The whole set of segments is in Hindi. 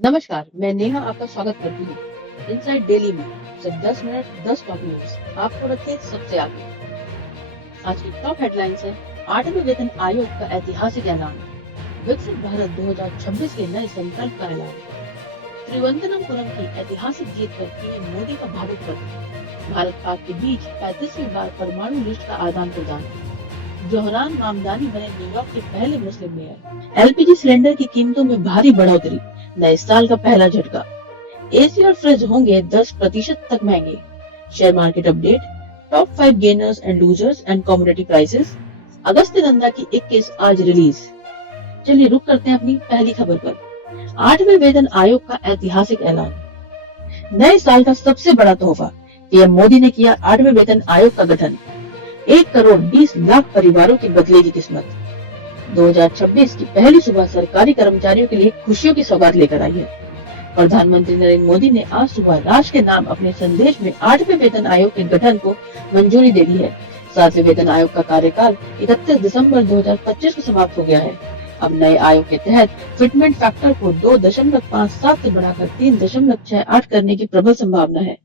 नमस्कार, मैं नेहा आपका स्वागत करती हूँ इनसाइड डेली में। सिर्फ 10 मिनट 10 टॉप न्यूज आपको रखे सबसे आगे। आज की टॉप हेडलाइंस है। 8वें वेतन आयोग का ऐतिहासिक ऐलान, विकसित भारत 2026 के नए संकल्प का ऐलान, त्रिवंतनमपुरम की ऐतिहासिक जीत पर पीएम मोदी का भावुक पत्र, भारत पाक के बीच 35वीं बार परमाणु लिस्ट का आदान प्रदान, जोहरान मामदानी बने न्यूयॉर्क के पहले मुस्लिम मेयर, एलपीजी सिलेंडर की कीमतों में भारी बढ़ोतरी, नए साल का पहला झटका, एसी और फ्रिज होंगे 10% तक महंगे। Share market update, top 5 gainers and losers and commodity prices, अगस्त धंधा की 21 आज रिलीज। चलिए रुक करते हैं अपनी पहली खबर पर। 8वें वेतन आयोग का ऐतिहासिक ऐलान। नए साल का सबसे बड़ा तोहफा, पीएम मोदी ने किया 8वें वेतन आयोग का गठन। 1 करोड़ 20 लाख परिवारों की बदलेगी किस्मत। 2026 की पहली सुबह सरकारी कर्मचारियों के लिए खुशियों की सौगात लेकर आई है। प्रधानमंत्री नरेंद्र मोदी ने आज सुबह राष्ट्र के नाम अपने संदेश में 8वें वेतन आयोग के गठन को मंजूरी दे दी है। 7वें वेतन आयोग का कार्यकाल 31 दिसंबर 2025 को समाप्त हो गया है। अब नए आयोग के तहत फिटमेंट फैक्टर को 2.57 से बढ़ाकर 3.68 करने की प्रबल संभावना है।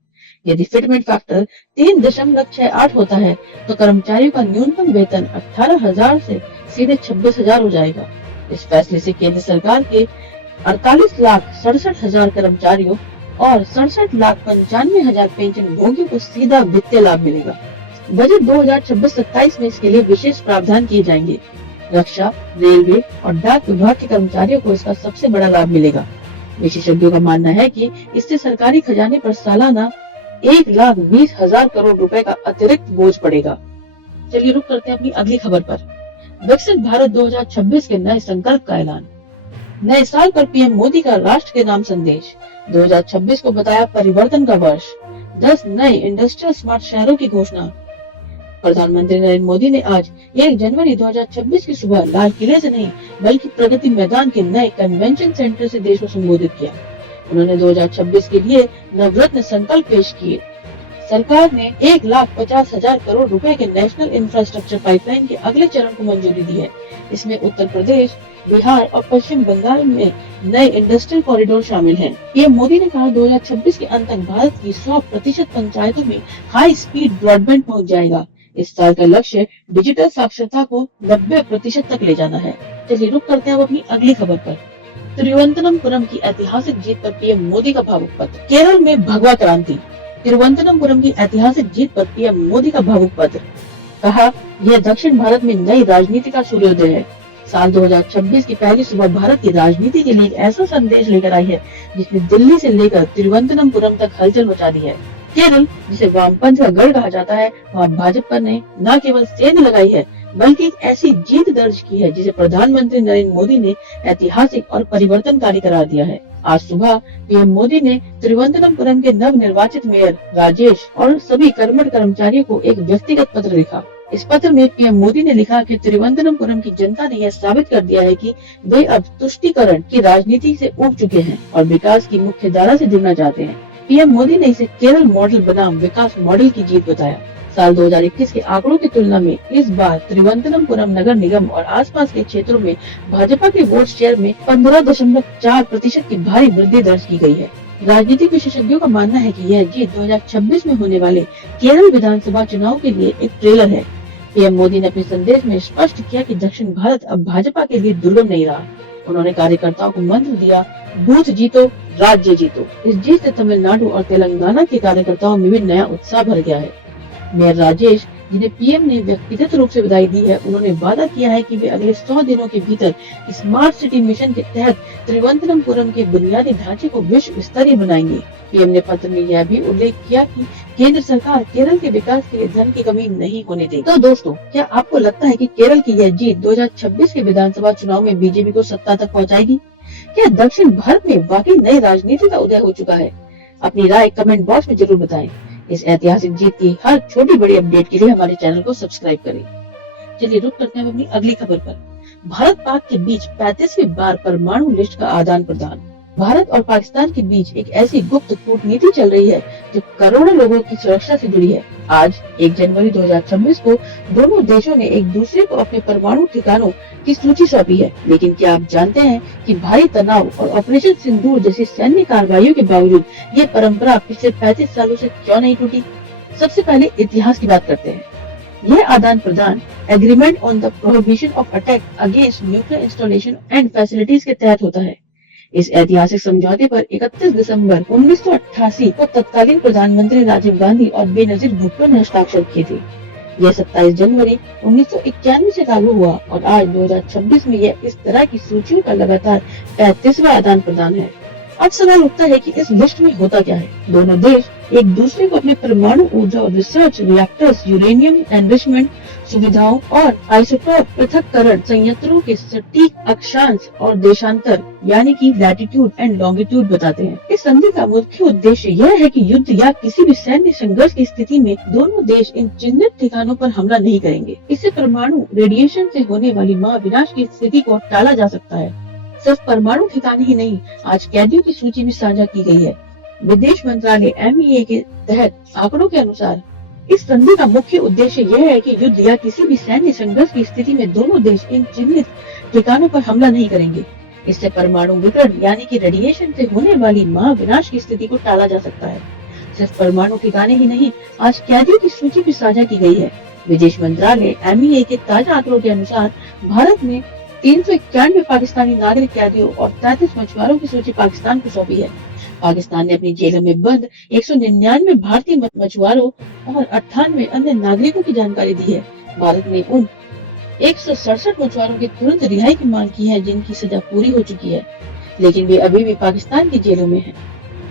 यदि फिटमेंट फैक्टर 3.68 होता है तो कर्मचारियों का न्यूनतम वेतन 18,000 से सीधे 26,000 हो जाएगा। इस फैसले से केंद्र सरकार के 48,67,000 कर्मचारियों और 67,95,000 पेंशन भोगियों को सीधा वित्तीय लाभ मिलेगा। बजट 2026-27 में इसके लिए विशेष प्रावधान किए जाएंगे। रक्षा, रेलवे और डाक विभाग के कर्मचारियों को इसका सबसे बड़ा लाभ मिलेगा। विशेषज्ञों का मानना है कि इससे सरकारी खजाने पर सालाना 1,20,000 करोड़ रुपए का अतिरिक्त बोझ पड़ेगा। चलिए रुक करते हैं अपनी अगली खबर पर। विकसित भारत 2026 के नए संकल्प का ऐलान। नए साल पर पीएम मोदी का राष्ट्र के नाम संदेश। 2026 को बताया परिवर्तन का वर्ष। 10 नए इंडस्ट्रियल स्मार्ट शहरों की घोषणा। प्रधानमंत्री नरेंद्र मोदी ने आज 1 जनवरी 2026 की सुबह लाल किले से नहीं बल्कि प्रगति मैदान के नए कन्वेंशन सेंटर से देश को संबोधित किया। उन्होंने 2026 के लिए नवरत्न संकल्प पेश किए। सरकार ने 1,50,000 करोड़ रुपए के नेशनल इंफ्रास्ट्रक्चर पाइपलाइन के अगले चरण को मंजूरी दी है। इसमें उत्तर प्रदेश, बिहार और पश्चिम बंगाल में नए इंडस्ट्रियल कॉरिडोर शामिल हैं। पीएम मोदी ने कहा 2026 के अंत तक भारत की 100% पंचायतों में हाई स्पीड ब्रॉडबैंड पहुंच जाएगा। इस साल का लक्ष्य डिजिटल साक्षरता को 90% तक ले जाना है। चलिए रुक करते हैं अब अपनी अगली खबर पर। तिरुवनंतपुरम की ऐतिहासिक जीत पर पीएम मोदी का भावुक पत्र। केरल में भगवा क्रांति। तिरुवनंतपुरम की ऐतिहासिक जीत पर पीएम मोदी का भावुक पत्र। कहा, यह दक्षिण भारत में नई राजनीति का सूर्योदय है। साल 2026 की पहली सुबह भारत की राजनीति के लिए एक ऐसा संदेश लेकर आई है जिसने दिल्ली से लेकर तिरुवनंतपुरम तक हलचल मचा दी है। केरल, जिसे वामपंथ का गढ़ कहा जाता है, वहाँ भाजपा ने न केवल सेंध लगाई है बल्कि एक ऐसी जीत दर्ज की है जिसे प्रधानमंत्री नरेंद्र मोदी ने ऐतिहासिक और परिवर्तनकारी करार दिया है। आज सुबह पीएम मोदी ने तिरुवनंतपुरम के नव निर्वाचित मेयर राजेश और सभी कर्मठ कर्मचारियों को एक व्यक्तिगत पत्र लिखा। इस पत्र में पीएम मोदी ने लिखा कि तिरुवनंतपुरम की जनता ने यह साबित कर दिया है कि वे अब तुष्टीकरण की राजनीति से उब चुके हैं और विकास की मुख्य धारा से जुड़ना चाहते हैं। पीएम मोदी ने इसे केरल मॉडल बनाम विकास मॉडल की जीत बताया। साल 2021 के आंकड़ों की तुलना में इस बार तिरुवनंतपुरम नगर निगम और आसपास के क्षेत्रों में भाजपा के वोट शेयर में 15.4% की भारी वृद्धि दर्ज की गई है। राजनीतिक विशेषज्ञों का मानना है कि यह जीत 2026 में होने वाले केरल विधानसभा चुनाव के लिए एक ट्रेलर है। पीएम मोदी ने अपने संदेश में स्पष्ट किया कि दक्षिण भारत अब भाजपा के लिए दुर्गम नहीं रहा। उन्होंने कार्यकर्ताओं को मंत्र दिया, बूथ जीतो, राज्य जीतो। इस जीत से तमिलनाडु और तेलंगाना के कार्यकर्ताओं में भी नया उत्साह भर गया है। मेयर राजेश, जिन्हें पीएम ने व्यक्तिगत रूप से बधाई दी है, उन्होंने वादा किया है कि वे अगले 100 दिनों के भीतर स्मार्ट सिटी मिशन के तहत तिरुवनंतपुरम के बुनियादी ढांचे को विश्व स्तरीय बनाएंगे। पीएम ने पत्र में यह भी उल्लेख किया कि केंद्र सरकार केरल के विकास के लिए धन की कमी नहीं होने देगी। तो दोस्तों, क्या आपको लगता है कि केरल की यह जीत 2026 के विधानसभा चुनाव में बीजेपी को सत्ता तक पहुँचाएगी? क्या दक्षिण भारत में वाकई नई राजनीति का उदय हो चुका है? अपनी राय कमेंट बॉक्स में जरूर बताएं। इस ऐतिहासिक जीत की हर छोटी बड़ी अपडेट के लिए हमारे चैनल को सब्सक्राइब करें। चलिए रुक करते हैं अपनी अगली खबर पर। भारत पाक के बीच 35वीं बार परमाणु लिस्ट का आदान प्रदान। भारत और पाकिस्तान के बीच एक ऐसी गुप्त कूटनीति चल रही है जो करोड़ों लोगों की सुरक्षा से जुड़ी है। आज 1 जनवरी 2026 को दोनों देशों ने एक दूसरे को अपने परमाणु ठिकानों की सूची सौंपी है। लेकिन क्या आप जानते हैं कि भारी तनाव और ऑपरेशन सिंदूर जैसी सैन्य कार्रवाइयों के बावजूद ये परंपरा पिछले 35 सालों से क्यों नहीं टूटी? सबसे पहले इतिहास की बात करते हैं। यह आदान प्रदान agreement on the prohibition of attack against nuclear installation and facilities के तहत होता है। इस ऐतिहासिक समझौते पर 31 दिसंबर 1988 को तत्कालीन प्रधानमंत्री राजीव गांधी और बेनजीर भुट्टो ने हस्ताक्षर किए थे। यह 27 जनवरी 1991 से लागू हुआ और आज 2026 में यह इस तरह की सूचियों का लगातार 35वां आदान प्रदान है। अब सवाल उठता है कि इस लिस्ट में होता क्या है? दोनों देश एक दूसरे को अपने परमाणु ऊर्जा और रिसर्च रिएक्टर्स, यूरेनियम एनरिचमेंट सुविधाओं और आइसोटोप पृथक्करण संयंत्रों के सटीक अक्षांश और देशांतर यानी कि लैटिट्यूड एंड लॉन्गिट्यूड बताते हैं। इस संधि का मुख्य उद्देश्य यह है कि युद्ध या किसी भी सैन्य संघर्ष की स्थिति में दोनों देश इन चिन्हित ठिकानों पर हमला नहीं करेंगे। इससे परमाणु रेडिएशन से होने वाली महाविनाश की स्थिति को टाला जा सकता है। सिर्फ परमाणु ठिकाने ही नहीं, आज कैदियों की सूची भी साझा की गई है। विदेश मंत्रालय MEA के तहत आंकड़ों के अनुसार इस संधि का मुख्य उद्देश्य यह है कि युद्ध या किसी भी सैन्य संघर्ष की स्थिति में दोनों देश इन चिन्हित ठिकानों पर हमला नहीं करेंगे। इससे परमाणु विकिरण यानी कि रेडिएशन से होने वाली महाविनाश की स्थिति को टाला जा सकता है। सिर्फ परमाणु ठिकाने ही नहीं, आज कैदियों की सूची भी साझा की गई है। विदेश मंत्रालय MEA के ताजा आंकड़ों के अनुसार भारत ने 391 पाकिस्तानी नागरिक कैदियों और 33 मछुआरों की सूची पाकिस्तान को सौंपी है। पाकिस्तान ने अपनी जेलों में बंद 199 भारतीय मछुआरों और 98 अन्य नागरिकों की जानकारी दी है। भारत ने उन 167 मछुआरों की तुरंत रिहाई की मांग की है जिनकी सजा पूरी हो चुकी है, लेकिन वे अभी भी पाकिस्तान की जेलों में हैं।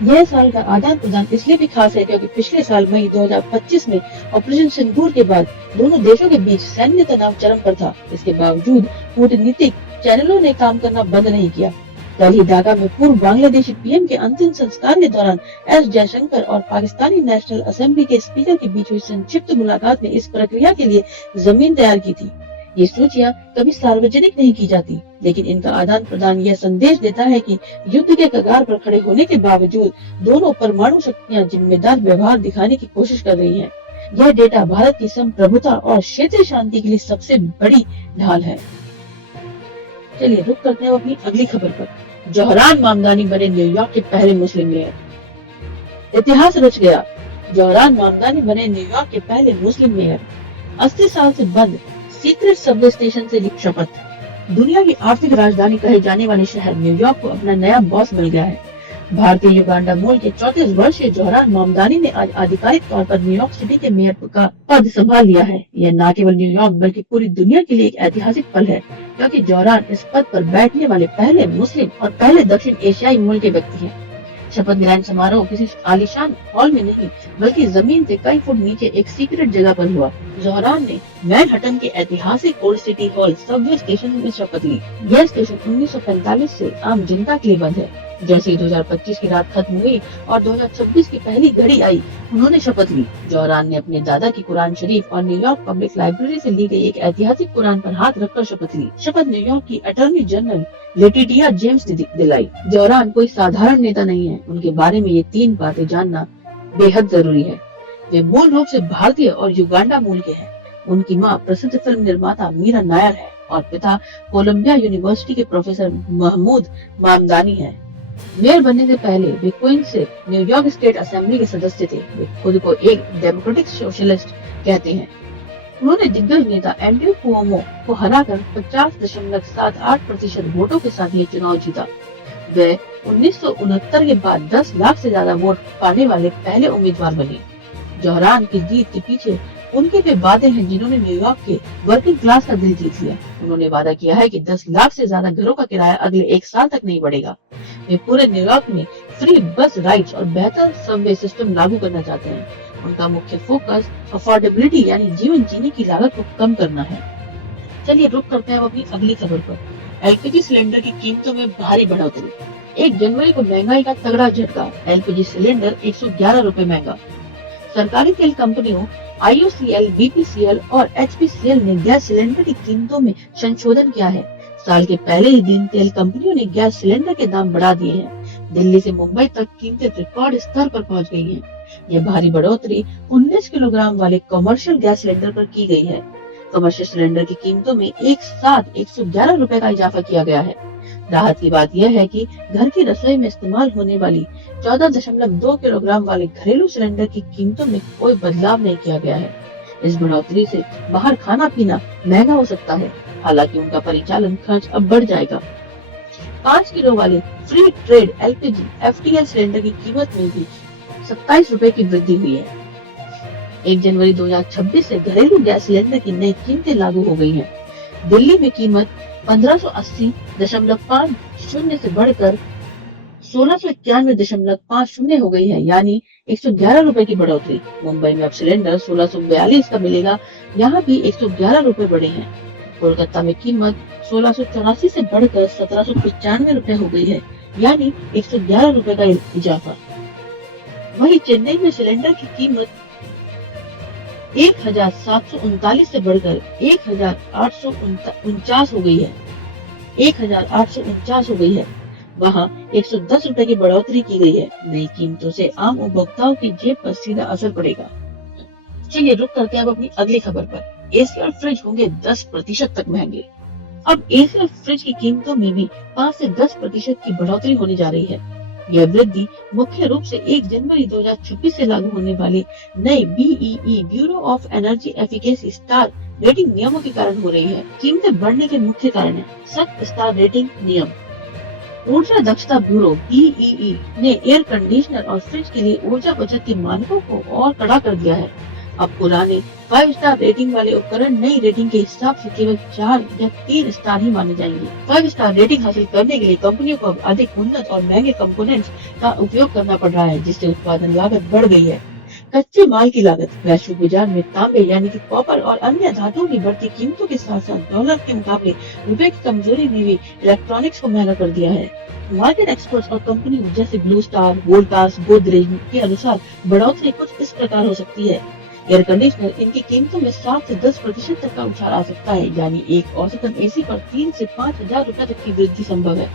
यह साल का आदान प्रदान इसलिए भी खास है क्योंकि पिछले साल मई 2025 में ऑपरेशन सिंदूर के बाद दोनों देशों के बीच सैन्य तनाव चरम पर था। इसके बावजूद कूटनीतिक चैनलों ने काम करना बंद नहीं किया। कल ही ढाका में पूर्व बांग्लादेशी PM के अंतिम संस्कार के दौरान S जयशंकर और पाकिस्तानी नेशनल असेंबली के स्पीकर के बीच हुई संक्षिप्त मुलाकात ने इस प्रक्रिया के लिए जमीन तैयार की थी। ये सूचियां कभी सार्वजनिक नहीं की जाती, लेकिन इनका आदान प्रदान यह संदेश देता है कि युद्ध के कगार पर खड़े होने के बावजूद दोनों परमाणु शक्तियां जिम्मेदार व्यवहार दिखाने की कोशिश कर रही हैं। यह डेटा भारत की संप्रभुता और क्षेत्रीय शांति के लिए सबसे बड़ी ढाल है। चलिए रुक करते हैं अपनी अगली खबर पर। जौहरान मामदानी बने न्यूयॉर्क के पहले मुस्लिम मेयर। इतिहास रच गया। जौहरान मामदानी बने न्यूयॉर्क के पहले मुस्लिम मेयर। 80 साल से बंद सीक्रेट सबवे स्टेशन से ली शपथ। दुनिया की आर्थिक राजधानी कहे जाने वाले शहर न्यूयॉर्क को अपना नया बॉस मिल गया है। भारतीय युगांडा मूल के 34 वर्षीय जौहरान मामदानी ने आज आधिकारिक तौर पर न्यूयॉर्क सिटी के मेयर का पद संभाल लिया है। यह न केवल न्यूयॉर्क बल्कि पूरी दुनिया के लिए एक ऐतिहासिक पल है, क्योंकि जौहरान इस पद पर बैठने वाले पहले मुस्लिम और पहले दक्षिण एशियाई मूल के व्यक्ति हैं। शपथ ग्रहण समारोह किसी आलीशान हॉल में नहीं, बल्कि जमीन से कई फुट नीचे एक सीक्रेट जगह पर हुआ। जौहरान ने मैनहट्टन के ऐतिहासिक old city hall Subway station में शपथ ली। यह स्टेशन 1945 से आम जनता के लिए बंद है। जैसे ही 2025 की रात खत्म हुई और 2026 की पहली घड़ी आई, उन्होंने शपथ ली। जौहरान ने अपने दादा की कुरान शरीफ और न्यूयॉर्क पब्लिक लाइब्रेरी से ली गई एक ऐतिहासिक कुरान पर हाथ रखकर शपथ ली। शपथ न्यूयॉर्क की अटॉर्नी जनरल लेटिटिया जेम्स ने दिलाई। जौहरान कोई साधारण नेता नहीं है। उनके बारे में ये 3 बातें जानना बेहद जरूरी है। वे मूल रूप से भारतीय और युगांडा मूल के हैं। उनकी मां प्रसिद्ध फिल्म निर्माता मीरा नायर है और पिता कोलंबिया यूनिवर्सिटी के प्रोफेसर महमूद मामदानी है। मेयर बनने से पहले वे क्वींस से न्यूयॉर्क स्टेट असेंबली के सदस्य थे। वे खुद को एक डेमोक्रेटिक सोशलिस्ट कहते हैं। उन्होंने दिग्गज नेता एंड्रयू कुओमो को हराकर 50.78% वोटों के साथ ये चुनाव जीता। वे 1969 के बाद 10 लाख से ज्यादा वोट पाने वाले पहले उम्मीदवार बने। जौहरान की जीत के पीछे उनके वे वादे हैं जिन्होंने न्यूयॉर्क के वर्किंग क्लास का दिल जीत लिया। उन्होंने वादा किया है कि 10 लाख से ज्यादा घरों का किराया अगले 1 साल तक नहीं बढ़ेगा। वे पूरे न्यूयॉर्क में फ्री बस राइड्स और बेहतर सबवे सिस्टम लागू करना चाहते हैं। उनका मुख्य फोकस अफोर्डेबिलिटी यानी जीवन जीने की लागत को कम करना है। चलिए रुक करते हैं अपनी अगली खबर पर। LPG सिलेंडर की कीमतों में भारी बढ़ोतरी। 1 जनवरी को महंगाई का तगड़ा झटका। LPG सिलेंडर 111 रुपए महंगा। सरकारी तेल कंपनियों IOCL, BPCL और HPCL ने गैस सिलेंडर की कीमतों में संशोधन किया है। साल के पहले ही दिन तेल कंपनियों ने गैस सिलेंडर के दाम बढ़ा दिए हैं। दिल्ली से मुंबई तक कीमतें रिकॉर्ड स्तर पर पहुंच गई हैं। यह भारी बढ़ोतरी 19 किलोग्राम वाले कमर्शियल गैस सिलेंडर पर की गई है। कमर्शियल सिलेंडर की कीमतों में एक साथ 111 रुपए का इजाफा किया गया है। राहत की बात यह है कि घर की रसोई में इस्तेमाल होने वाली 14.2 किलोग्राम वाले घरेलू सिलेंडर की कीमतों में कोई बदलाव नहीं किया गया है। इस बढ़ोतरी से बाहर खाना पीना महंगा हो सकता है, हालांकि उनका परिचालन खर्च अब बढ़ जाएगा। 5 किलो वाले free trade LPG FTL cylinder की कीमत में भी 27 रुपए की वृद्धि हुई है। 1 जनवरी 2026 से घरेलू गैस सिलेंडर की नई कीमतें लागू हो गई हैं। दिल्ली में कीमत 1580.50 से बढ़कर 1691.50 हो गई है, यानी 111 रुपए की बढ़ोतरी। मुंबई में अब सिलेंडर 1642 का मिलेगा, यहाँ भी 111 रुपए बढ़े हैं। कोलकाता में कीमत 1684 से बढ़कर 1795 रुपए हो गई है, यानी 111 रुपए का इजाफा। वहीं चेन्नई में सिलेंडर की कीमत 1739 से बढ़कर 1849 हो गई है, 1849 हो गई है। वहाँ 110 रुपए की बढ़ोतरी की गई है। नई कीमतों से आम उपभोक्ताओं की जेब पर सीधा असर पड़ेगा। चलिए रुक करके अब अपनी अगली खबर पर। एसी और फ्रिज होंगे 10% तक महंगे। अब एसी और फ्रिज की कीमतों में भी 5 से 10% की बढ़ोतरी होने जा रही है। यह वृद्धि मुख्य रूप से 1 जनवरी 2026 से लागू होने वाले नए BEE bureau of energy efficacy star rating नियमों के कारण हो रही है। कीमतें बढ़ने के मुख्य कारण है सख्त स्टार रेटिंग नियम। ऊर्जा दक्षता ब्यूरो बीईई ने एयर कंडीशनर और फ्रिज के लिए ऊर्जा बचत के मानकों को और कड़ा कर दिया है। अब पुराने 5 स्टार रेटिंग वाले उपकरण नई रेटिंग के हिसाब से केवल 4 या 3 स्टार ही माने जाएंगे। 5 स्टार रेटिंग हासिल करने के लिए कंपनियों को अब अधिक उन्नत और महंगे कंपोनेंट्स का उपयोग करना पड़ रहा है, जिससे उत्पादन लागत बढ़ गई है। कच्चे माल की लागत वैश्विक बाजार में तांबे यानी कि कॉपर और अन्य धातुओं की बढ़ती कीमतों के साथ साथ डॉलर के मुकाबले रुपए की कमजोरी ने भी इलेक्ट्रॉनिक्स को महंगा कर दिया है। मार्केट एक्सपर्ट्स और कंपनियों जैसे ब्लू स्टार, वोल्टास, गोदरेज के अनुसार बढ़ोतरी कुछ इस प्रकार हो सकती है। एयर कंडीशनर इनकी कीमतों में 7 से 10% तक का उछाल आ सकता है, यानी एक औसतन एसी पर 3 से 5,000 रुपए तक की वृद्धि संभव है।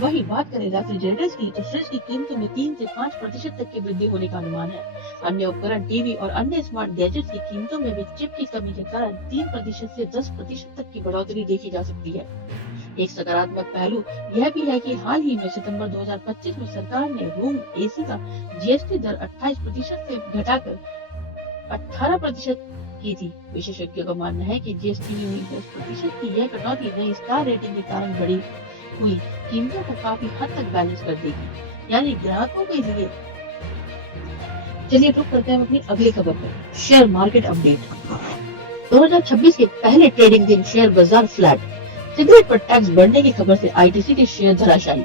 वही बात करें रेफ्रिजरेटर्स की, तो फ्रिज की कीमतों में 3 से 5% तक की वृद्धि होने का अनुमान है। अन्य उपकरण, टीवी और अन्य स्मार्ट गैजेट्स की कीमतों में भी चिप की कमी के कारण 3% से 10% तक की बढ़ोतरी देखी जा सकती है। एक सकारात्मक पहलू यह भी है कि हाल ही में सितंबर 2025 में सरकार ने रूम एसी का जीएसटी दर 28% से घटाकर 18% की थी। विशेषज्ञों का मानना है कि जीएसटी में हुई 10% की यह कटौती नई स्टार रेटिंग के कारण बढ़ी हुई कीमतों को काफी हद तक बैलेंस कर देगी, यानी ग्राहकों के लिए। चलिए रुक करते हैं अपनी अगली खबर पर। Share market update. 2026 के पहले ट्रेडिंग दिन शेयर बाजार फ्लैट। सिगरेट पर टैक्स बढ़ने की खबर से आईटीसी के शेयर धराशायी।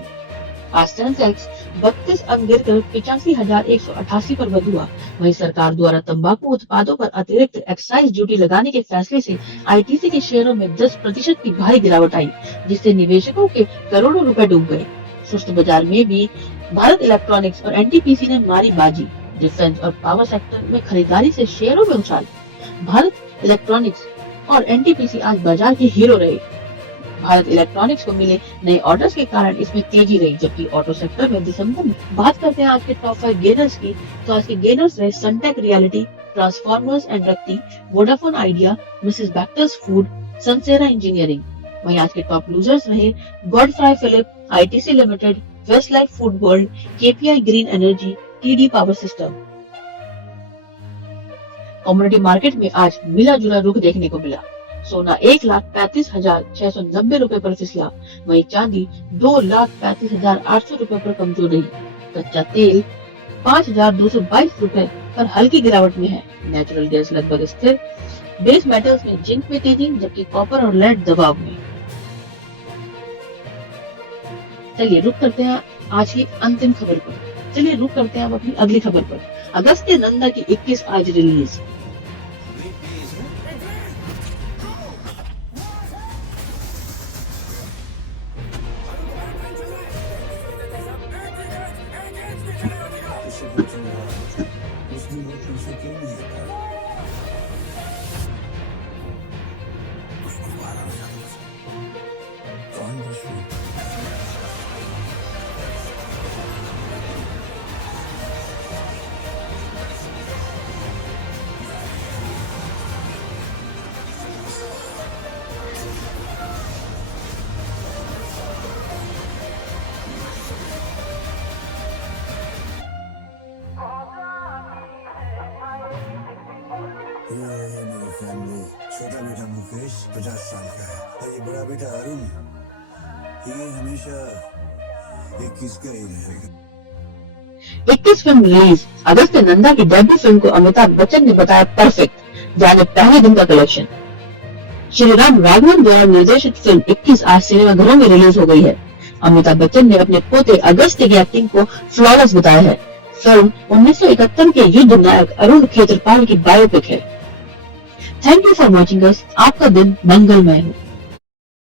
आज सेंसेक्स 32 अंक गिरकर 85,188 पर बंद हुआ। वहीं सरकार द्वारा तंबाकू उत्पादों पर अतिरिक्त एक्साइज ड्यूटी लगाने के फैसले से आईटीसी के शेयरों में 10% की भारी गिरावट आई, जिससे निवेशकों के करोड़ों रुपए डूब गए। सुस्त बाजार में भी भारत इलेक्ट्रॉनिक्स और एनटीपीसी ने मारी बाजी। डिफेंस और पावर सेक्टर में खरीदारी से शेयरों में उछाल। भारत इलेक्ट्रॉनिक्स और एनटीपीसी आज बाजार के हीरो रहे। भारत इलेक्ट्रॉनिक्स को मिले नए ऑर्डर्स के कारण इसमें तेजी रही, जबकि ऑटो सेक्टर में दिसंबर में। बात करते हैं आज के टॉप 5 गेनर्स की, तो आज के गेनर्स रहे सनटेक रियलिटी, ट्रांसफॉर्मर्स एंड रक्ति, Vodafone Idea, Mrs Bectors Food, Sansera Engineering. वहीं आज के टॉप लूजर्स रहे Godfrey Phillip, ITC Limited, Westlife Food World, KPI Green Energy, TD Power System. Commodity market में आज मिला जुला रुख देखने को मिला। सोना 1,35,690 रुपए पर फिसला, वहीं चांदी 2,35,800 रुपए पर कमजोर रही। कच्चा तेल 5,222 रुपए पर हल्की गिरावट में है। नेचुरल गैस लगभग स्थिर। बेस मेटल्स में जिंक में तेजी, जबकि कॉपर और लेड दबाव में। चलिए रुक करते हैं आज की अंतिम खबर पर। चलिए रुक करते हैं अब अपनी अगली खबर पर। अगस्त्य नंदा की 21 आज रिलीज। 50 साल का है और ये बड़ा बेटा अरुण, ये हमेशा 21 का ही रहेगा। 21 फिल्म रिलीज। अगस्त में नंदा की डेब्यू फिल्म को अमिताभ बच्चन ने बताया परफेक्ट। जाने पहले दिन का कलेक्शन। श्री राम राघवन द्वारा निर्देशित फिल्म 21 आज सिनेमाघरों में रिलीज हो गई है। अमिताभ बच्चन ने अपने पोते अगस्त्य की एक्टिंग को फ्लॉलेस बताया है। फिल्म 1971 के युद्ध नायक अरुण खेत्रपाल की बायोपिक है। Thank you for watching us. आपका दिन मंगलमय हो।